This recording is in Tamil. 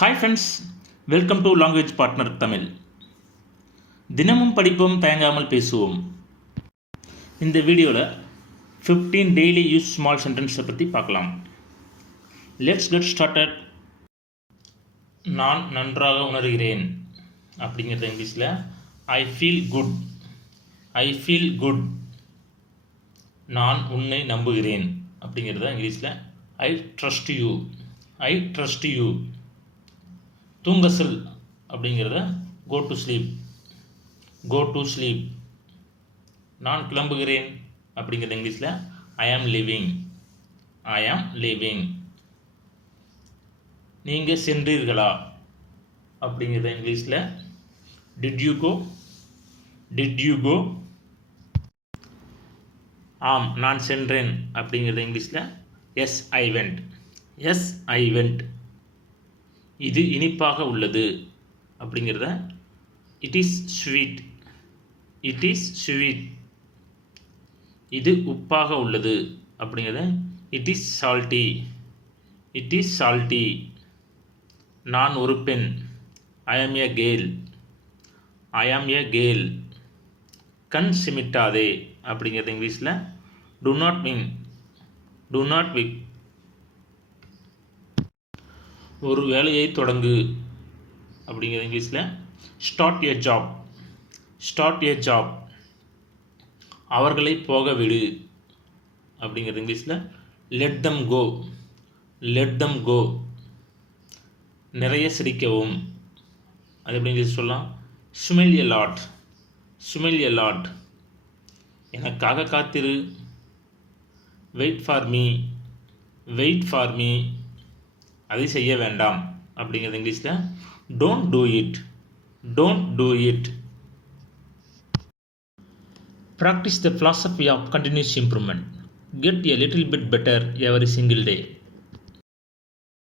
Hi friends, welcome to language partner Tamil. தினமும் படிப்போம், தயங்காமல் பேசுவோம். இந்த வீடியோவில் 15 டெய்லி யூஸ் ஸ்மால் சென்டென்ஸை பற்றி பார்க்கலாம். Let's get started. நான் நன்றாக உணர்கிறேன் அப்படிங்கிறது இங்கிலீஷில் I feel good. I feel good. நான் உன்னை நம்புகிறேன் அப்படிங்கிறத இங்கிலீஷில் I trust you. I trust you. தூங்க செல் அப்படிங்கிறத go to sleep. Go to sleep. நான் கிளம்புகிறேன் அப்படிங்கிறது இங்கிலீஷில் ஐ ஆம் லிவிங். ஐ ஆம் லிவிங். நீங்கள் சென்றீர்களா அப்படிங்கிறத இங்கிலீஷில் did you go. Did you go. ஆம், நான் சென்றேன் அப்படிங்கிறது இங்கிலீஷில் yes I went. Yes I went. இது இனிப்பாக உள்ளது அப்படிங்கிறத it is sweet. It is sweet. இது உப்பாக உள்ளது அப்படிங்கிறத it is salty. It is salty. நான் ஒரு பெண். ஐ ஆம் எ கேர்ள். ஐ ஆம் எ கேர்ள். கண் சிமிட்டாதே அப்படிங்கிறது இங்கிலீஷில் do not wink. Do not wink. ஒரு வேலையை தொடங்கு அப்படிங்கிறது இங்கிலீஷில் start a job. Start a job. அவர்களை போக விடு அப்படிங்கிறது இங்கிலீஷில் லெட் தம் கோ. லெட் தம் கோ. நிறைய சிரிக்கவும் அது எப்படி இங்கிலீஷ் சொல்லலாம் smile a lot. Smile a lot. எனக்காக காத்திரு. Wait for me. Wait for me. அதை செய்ய வேண்டாம் அப்படிங்கிறது இங்கிலீஷில் don't do it. Don't do it. Practise the philosophy of continuous improvement. Get a little bit better every single day.